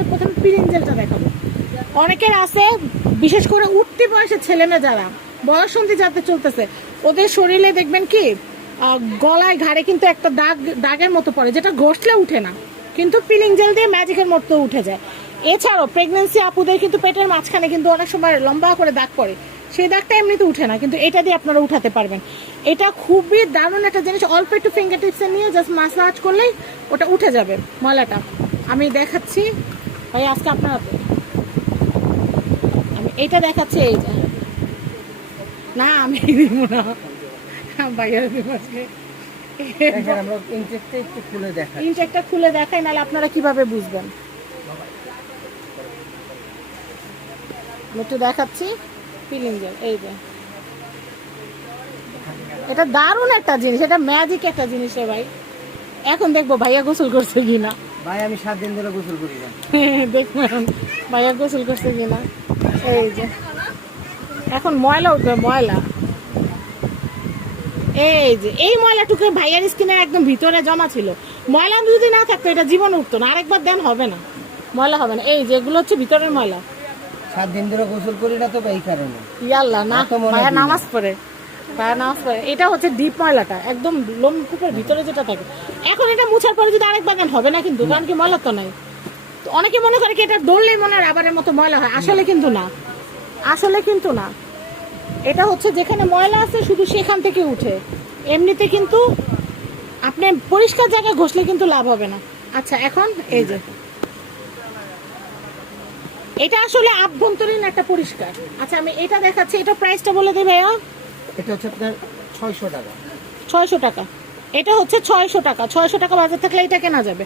হচ্ছে প্রথমে পিলিং জেলটা দেখাবো। অনেকের আছে বিশেষ করে উঠতি বয়সের ছেলেমেয়ে যারা বয়ঃসন্ধি যাতে চলতেছে, ওদের শরীরে দেখবেন কি গলায় ঘাড়ে কিন্তু একটা দাগের মতো পড়ে, যেটা ঘষলে উঠে না, কিন্তু পিলিং জেল দিয়ে ম্যাজিকের মতো উঠে যায়। এছাড়াও প্রেগনেন্সি আপুদের কিন্তু পেটের মাঝখানে কিন্তু অনেক সময় লম্বা করে দাগ পড়ে, সেই দাগটা এমনিতে উঠে না, কিন্তু এটা দিয়ে আপনারা উঠাতে পারবেন। এটা খুবই দারুণ একটা জিনিস, অল্প একটু ফিঙ্গার টিপসে নিয়ে জাস্ট মাসাজ করলেই ওটা উঠে যাবে ময়লাটা। আমি দেখাচ্ছি ভাই আজকে আপনার হাতে, আমি এটা দেখাচ্ছি। এই যে না আমি দিব না ভাইয়ার দিব আজকে, আমরা ইনটেকটা একটু খুলে দেখাই। ইনটেকটা খুলে দেখাই, নাহলে আপনারা কিভাবে বুঝবেন। আমি একটু দেখাচ্ছি পিলিং জেল। এই যে এটা দারুণ একটা জিনিস, এটা ম্যাজিক একটা জিনিস রে ভাই। এখন দেখবো ভাইয়া গোসল করছে কিনা। ভাই আমি 7 দিন ধরে গোসল করি না। দেখবেন ভাইয়া গোসল করছে কিনা। এই যে এখন ময়লা উঠবে, ময়লা। এই যে এই ময়লাটুকু ভাইয়ার স্কিনের একদম ভিতরে জমা ছিল, ময়লা যদি না থাকতো এটা জীবন উঠতো না, আরেকবার দেন হবে না, ময়লা হবে না। এই যে এগুলো হচ্ছে ভিতরের ময়লা। 7 দিন ধরে গোসল করি না তো এই কারণে। ইয়াল্লা না, ভাইয়া নামাজ পড়ে, ভাইয়া নামাজ পড়ে। এটা হচ্ছে ডিপ ময়লাটা, একদম লোমকূপের ভিতরে যেটা থাকে। এখন এটা মুছার পরে যদি আরেকবার দেন হবে না কিন্তু, কারণ কি ময়লা তো নাই। তো অনেকে মনে করে কি এটা দৌড়লেই মনে হয় রাবারের মতো ময়লা হয়, আসলে কিন্তু না, আসলে কিন্তু না। এটা হচ্ছে যেখানে ময়লা আছে শুধু সেখান থেকে উঠে, এমনিতে কিন্তু আপনি পরিষ্কার জায়গায় ঘষলে কিন্তু লাভ হবে না। আচ্ছা এখন এই যে এটা আসলে আভ্যন্তরীণ একটা পরিষ্কার। আচ্ছা আমি এটা দেখাচ্ছি, এটা প্রাইসটা বলে দিই ভাইয়া। এটা হচ্ছে আপনার 600 টাকা। 600 টাকা, এটা হচ্ছে 600 টাকা। 600 টাকা বাজার থাকলে এটা কেনা যাবে।